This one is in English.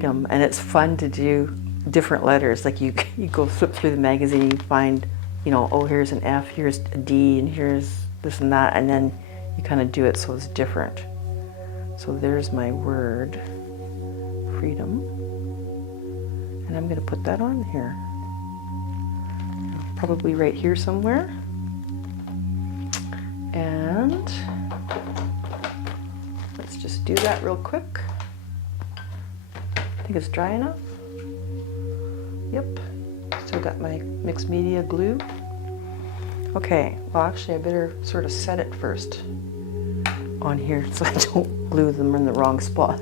And it's fun to do different letters. Like you go flip through the magazine, you find, you know, oh, here's an F, here's a D, and here's this and that, and then you kind of do it so it's different. So there's my word, freedom, and I'm going to put that on here. Probably right here somewhere. And let's just do that real quick. I think it's dry enough. Yep. Still got my mixed media glue. Okay, well actually I better sort of set it first on here so I don't glue them in the wrong spot.